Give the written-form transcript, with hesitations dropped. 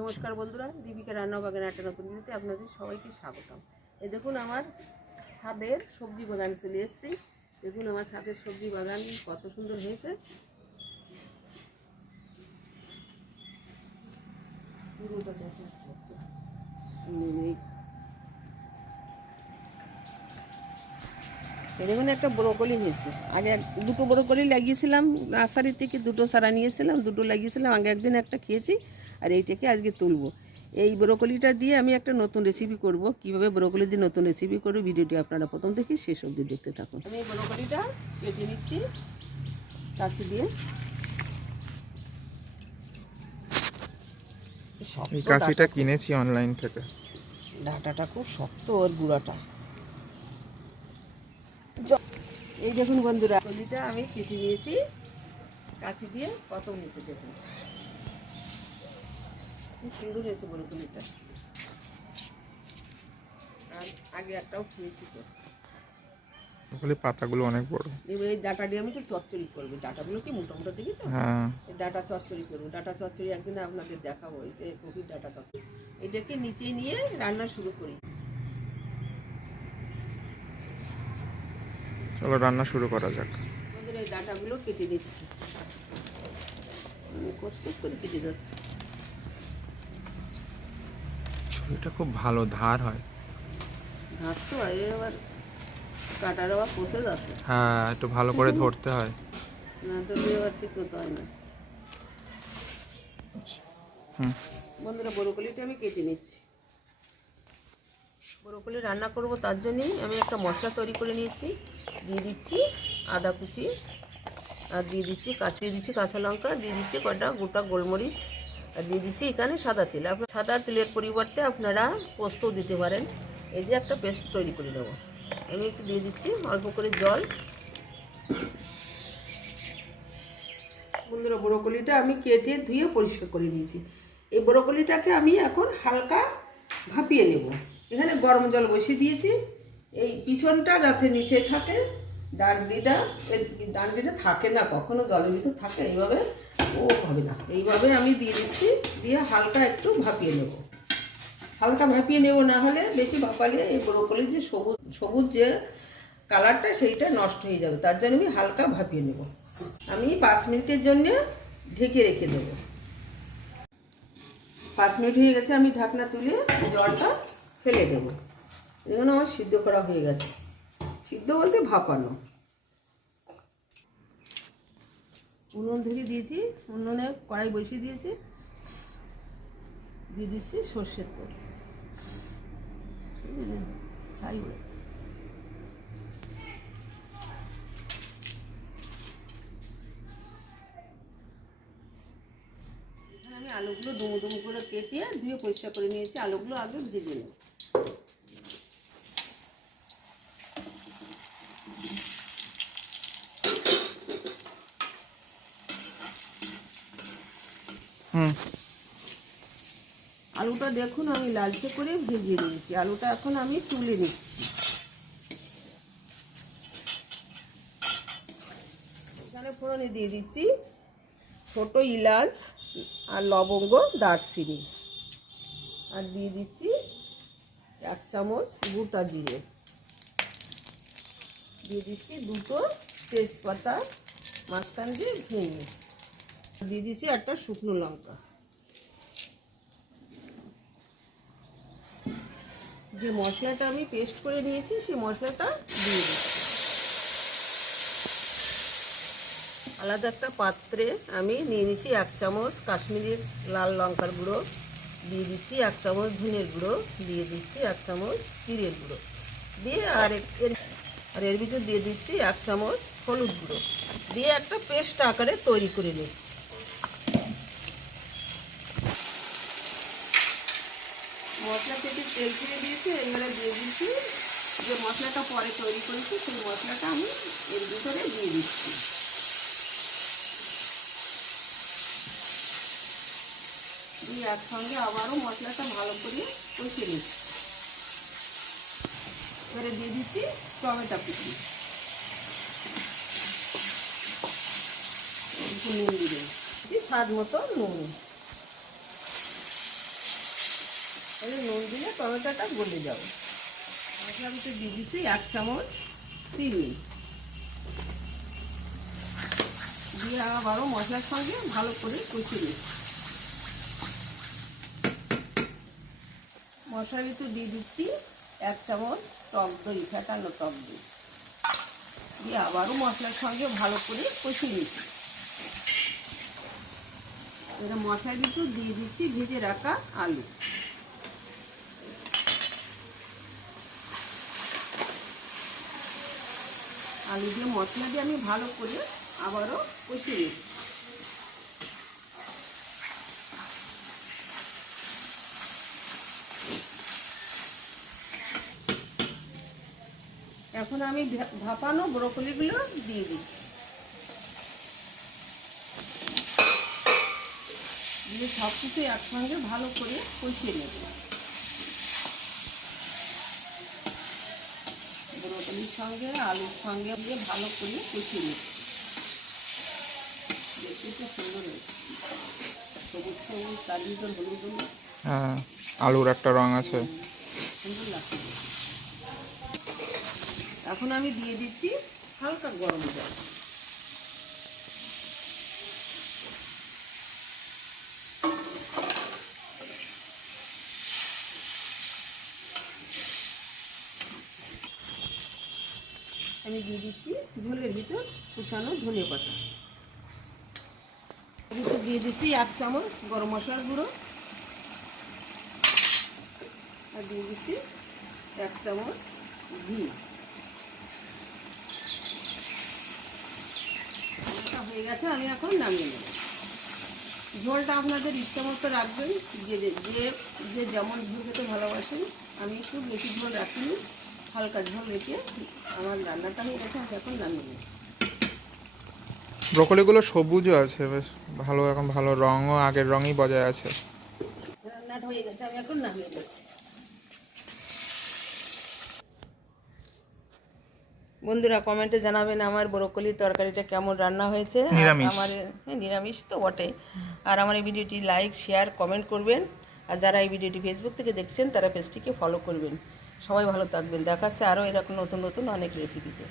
নমস্কার বন্ধুরা, দীপিকা রান্নাবাগানে একটা নতুন ভিডিওতে আপনাদের সবাইকে স্বাগতম। এই দেখুন আমার ছাদের সবজি বাগানে চলে এসেছি। দেখুন আমার ছাদের সবজি বাগান কত সুন্দর হয়েছে। পুরোটা দেখুন। দেখুন একটা ব্রোকলি হয়েছে। আগে দুটো ব্রোকলি লাগিয়েছিলাম নার্সারি থেকে, দুটো চারা নিয়েছিলাম, দুটো লাগিয়েছিলাম। আগে একদিন একটা খেয়েছি আর এইটাকে আজকে তুলবো। এই ব্রোকলিটা দিয়ে আমি একটা নতুন রেসিপি করব। কিভাবে ব্রোকলি দিয়ে নতুন রেসিপি করব ভিডিওটি আপনারা প্রথম থেকে শেষ অবধি দেখতে থাকুন। আমি এই ব্রোকলিটা কেটে নিচ্ছি কাঁচি দিয়ে। এই কাঁচিটা কিনেছি অনলাইন থেকে। ডাঁটাটা খুব শক্ত, ওর গুঁড়াটা। এই দেখুন বন্ধুরা, ব্রোকলিটা আমি কেটে নিয়েছি কাঁচি দিয়ে। কত নিয়েছে দেখুন, খুব সুন্দর হয়েছে ব্রোকলিটা। আর আগে একটাও খেয়েছি তো। ব্রোকলি পাতাগুলো অনেক বড়। এবার এই ডাঁটা দিয়ে আমি একটু চচ্চড়ি করবো। ডাঁটাগুলো কি মোটা মোটা দেখেছো? হ্যাঁ, এই ডাঁটা চচ্চড়ি করবো। ডাঁটা চচ্চড়ি একদিন আপনাদের দেখাবো। এই কপির ডাঁটা চচ্চড়ি। এটাকে নিচে নিয়ে রান্না শুরু করি। চলো রান্না শুরু করা যাক। আমাদের এই ডাঁটাগুলো কেটে নিচ্ছি, কচকচ করে কেটে যাচ্ছে। ছুরিটা খুব ভালো ধার হয়। ধার তো হয়, এবার কাটার আবার পচে যাচ্ছে। হ্যাঁ, একটু ভালো করে ধরতে হয়। না তো এবার ঠিক হতে হয় না। বন্ধুরা, ব্রোকলিটা আমি কেটে নিচ্ছি। ব্রোকলি রান্না করব, তার জন্যই আমি একটা মশলা তৈরি করে নিয়েছি। দিয়ে দিচ্ছি আদা কুচি, আর দিয়ে দিচ্ছি কাঁচা লঙ্কা, দিয়ে দিচ্ছি কটা গোটা গোলমরিচ, আর দিয়ে দিচ্ছি এখানে সাদা তেল। আপনার সাদা তেলের পরিবর্তে আপনারা পোস্ত দিতে পারেন। এই যে একটা পেস্ট তৈরি করে নেব। আমি একটু দিয়ে দিচ্ছি অল্প করে জল। বন্ধুরা, ব্রোকলিটা আমি কেটে ধুয়ে পরিষ্কার করে নিয়েছি। এই ব্রোকলিটাকে আমি এখন হালকা ভাপিয়ে নেব। এখানে গরম জল বসিয়ে দিয়েছি। এই পিছনটা যাতে নিচে থাকে, ডান্ডিটা থাকে না, কখনো জলের ভিতর থাকে। এইভাবে ও হবে না, এইভাবে আমি দিয়ে দিচ্ছি। দিয়ে হালকা একটু ভাপিয়ে নেব। হালকা ভাপিয়ে নেব, না হলে বেশি ভাপালে এই ব্রোকলির যে সবুজ যে কালারটা সেইটা নষ্ট হয়ে যাবে। তার জন্য আমি হালকা ভাপিয়ে নেব। আমি 5 মিনিটের জন্য ঢেকে রেখে দেব। 5 মিনিট হয়ে গেছে, আমি ঢাকনা তুলে জলটা ফেলে দেব। দেখুন আমার সিদ্ধ করা হয়ে গেছে। সিদ্ধ বলতে ভাপানো। উনুন ধরিয়ে দিয়েছি, উনুনে কড়াই বসিয়ে দিয়েছি। দিয়ে দিচ্ছি সর্ষের তেল। ছাই হয়ে আমি আলুগুলো ডুমো ডুমো করে কেটে ধুয়ে পরিষ্কার করে নিয়েছি। আলুগুলো আগে ভেজে নেব। আলুটা দেখুন আমি লালচে করে ভেজে নিয়েছি। আলুটা এখন আমি তুলে নিচ্ছি। এখানে ফোড়নে দিয়ে দিচ্ছি ছোট এলাচ আর লবঙ্গ, দারচিনি, আর দিয়ে দিচ্ছি 1 চামচ গোটা জিরে, দিয়ে দিচ্ছি 2টো তেজপাতা মাঝখান দিয়ে ভেঙে, দিয়ে দিচ্ছি একটা শুকনো লঙ্কা। যে মশলাটা আমি পেস্ট করে নিয়েছি সেই মশলাটা দিয়ে দিচ্ছি। আলাদা একটা পাত্রে আমি নিয়ে নিচ্ছি 1 চামচ কাশ্মীরি লাল লঙ্কার গুঁড়ো, দিয়ে দিচ্ছি 1 চামচ ধনের গুঁড়ো, দিয়ে দিচ্ছি 1 চামচ জিরের গুঁড়ো, দিয়ে আর এর ভিতরে দিয়ে দিচ্ছি 1 চামচ হলুদ গুঁড়ো, দিয়ে একটা পেস্ট আকারে তৈরি করে নিচ্ছি। মশলা থেকে তেল ছেড়ে দিয়েছি। এবারে দিয়ে দিচ্ছি যে মশলাটা পরে তৈরি করেছি সেই মশলাটা আমি এর ভিতরে দিয়ে দিচ্ছি। দিয়ে একসঙ্গে আবারও মশলাটা ভালো করে কষিয়ে নিচ্ছি। এবারে দিয়ে দিচ্ছি টমেটো কুচি, একটু নুন দিয়ে দিচ্ছি, স্বাদ মতো নুন। তাহলে নুন দিলে টমেটোটা গলে যাবে। মশলার ভিতরে দিয়ে দিচ্ছি 1 চামচ চিনি, দিয়ে আবারও মশলার সঙ্গে ভালো করে কষিয়ে নিচ্ছি। মশলার ভিতরে দিয়ে দিচ্ছি 1 চামচ টক দই, ফেটানো টক দই, দিয়ে আবারও মশলার সঙ্গে ভালো করে কষিয়ে নিচ্ছি। এবার মশলার ভিতর দিয়ে দিচ্ছি ভেজে রাখা আলু, আলু দিয়ে মশলা দিয়ে আমি ভালো করে আবারও কষিয়ে নিচ্ছি। এখন আমি ভাপানো ব্রকলিগুলো দিয়ে দিচ্ছি, দিয়ে সব কিছু একসঙ্গে ভালো করে কষিয়ে নেব। ব্রকলির সঙ্গে আলুর সঙ্গে দিয়ে ভালো করে কষিয়ে নেব। দেখতে তো সুন্দর হয়েছে, সবুজ সবুজ তার ভিতর হলুদ হলুদ, হ্যাঁ, আলুর একটা রং আছে। সুন্দর লাগছে। এখন আমি দিয়ে দিচ্ছি হালকা গরম জল, আমি দিয়ে দিচ্ছি ঝোলের ভিতর কুচানো ধনে পাতা, ভিতর দিয়ে দিচ্ছি 1 চামচ গরম মশলার গুঁড়ো, আর দিয়ে দিচ্ছি 1 চামচ ঘি। হয়ে গেছে, আমি এখন নামিয়ে নেব। ঝোলটা আপনাদের ইচ্ছা মতো রাখবেন, যে যে যেমন ঝোল খেতে ভালোবাসেন। আমি একটু বেশি ঝোল রাখিনি, হালকা ঝোল রেখে আমার রান্নাটা হয়ে গেছে, আমি এখন নামিয়ে নেব। ব্রকলিগুলো সবুজও আছে, বেশ ভালো, এখন ভালো রঙও আগের রঙই বজায় আছে। রান্নাটা হয়ে গেছে, আমি এখন নামিয়ে নিচ্ছি। বন্ধুরা কমেন্টে জানাবেন আমার ব্রোকলি তরকারিটা কেমন রান্না হয়েছে। নিরামিষ। আমার নিরামিষ তো বটে। আর আমার এই ভিডিওটি লাইক, শেয়ার, কমেন্ট করবেন। আর যারা এই ভিডিওটি ফেসবুক থেকে দেখছেন তারা পেজটিকে ফলো করবেন। সবাই ভালো থাকবেন। দেখাচ্ছে আরও এরকম নতুন নতুন অনেক রেসিপিতে।